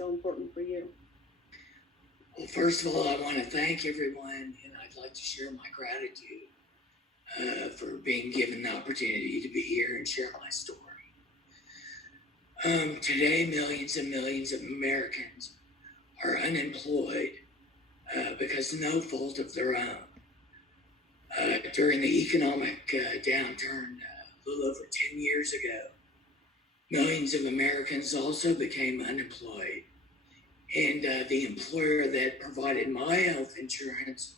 so important for you? Well, first of all, I want to thank everyone, and I'd like to share my gratitude for being given the opportunity to be here and share my story. Today, millions and millions of Americans are unemployed because of no fault of their own. During the economic downturn a little over 10 years ago, millions of Americans also became unemployed. And the employer that provided my health insurance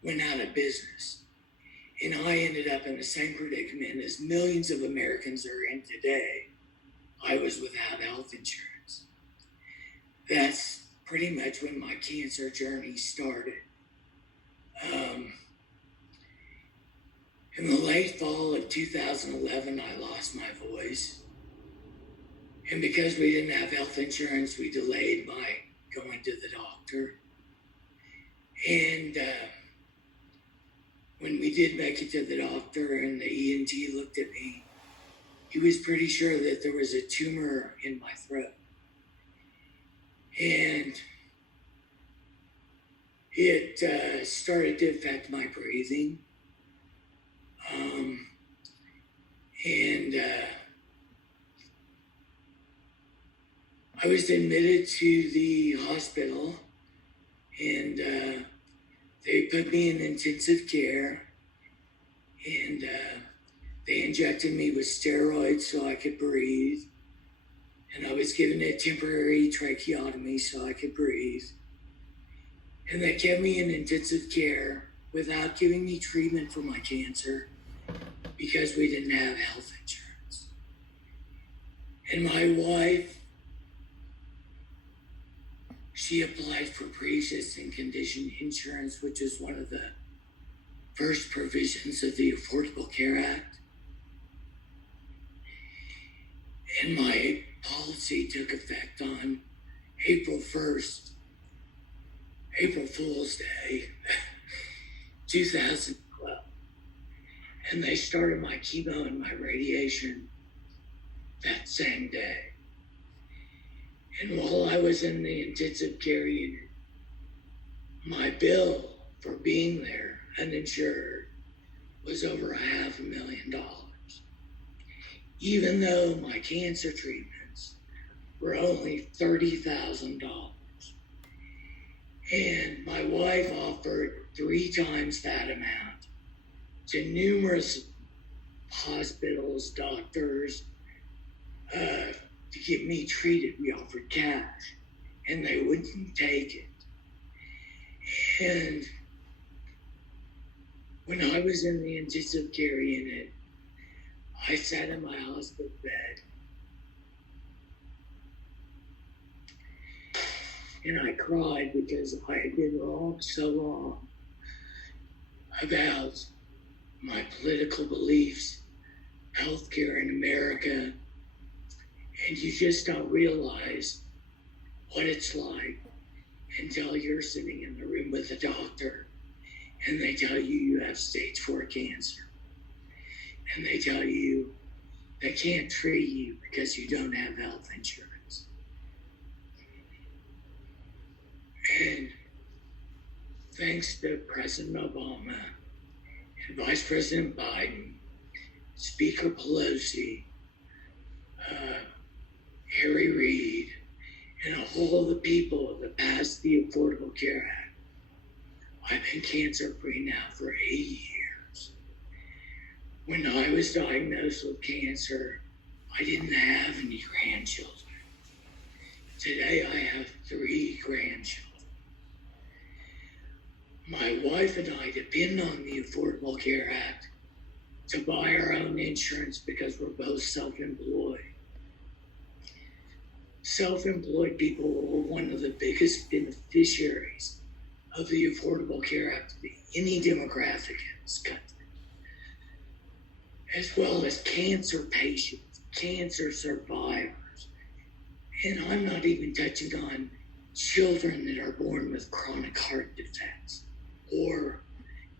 went out of business. And I ended up in the same predicament as millions of Americans are in today. I was without health insurance. That's pretty much when my cancer journey started. In the late fall of 2011, I lost my voice. And because we didn't have health insurance, we delayed my going to the doctor. And when we did make it to the doctor and the ENT looked at me, he was pretty sure that there was a tumor in my throat. And it started to affect my breathing. I was admitted to the hospital, and they put me in intensive care, and they injected me with steroids so I could breathe, and I was given a temporary tracheotomy so I could breathe, and they kept me in intensive care without giving me treatment for my cancer because we didn't have health insurance. And my wife, she applied for pre-existing condition insurance, which is one of the first provisions of the Affordable Care Act. And my policy took effect on April 1st, April Fool's Day, 2012. And they started my chemo and my radiation that same day. And while I was in the intensive care unit, my bill for being there uninsured was over $500,000. Even though my cancer treatments were only $30,000. And my wife offered 3 times that amount to numerous hospitals, doctors, to get me treated. We offered cash, and they wouldn't take it. And when I was in the intensive care unit, I sat in my hospital bed, and I cried because I had been wrong so long about my political beliefs, healthcare in America. And you just don't realize what it's like until you're sitting in the room with a doctor and they tell you you have stage 4 cancer. And they tell you they can't treat you because you don't have health insurance. And thanks to President Obama and Vice President Biden, Speaker Pelosi, Harry Reid, and all of the people that passed the Affordable Care Act, I've been cancer-free now for 8 years. When I was diagnosed with cancer, I didn't have any grandchildren. Today, I have 3 grandchildren. My wife and I depend on the Affordable Care Act to buy our own insurance because we're both self-employed. Self-employed people are one of the biggest beneficiaries of the Affordable Care Act of any demographic in this country, as well as cancer patients, cancer survivors. And I'm not even touching on children that are born with chronic heart defects or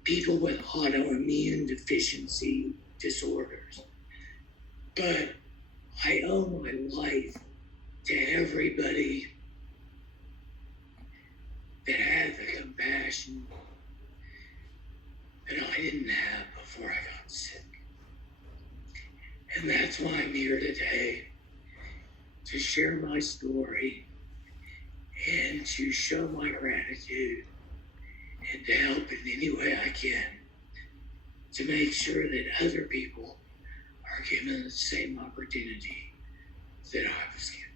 people with autoimmune deficiency disorders. But I owe my life to everybody I didn't have before I got sick. And that's why I'm here today, to share my story and to show my gratitude and to help in any way I can to make sure that other people are given the same opportunity that I was given.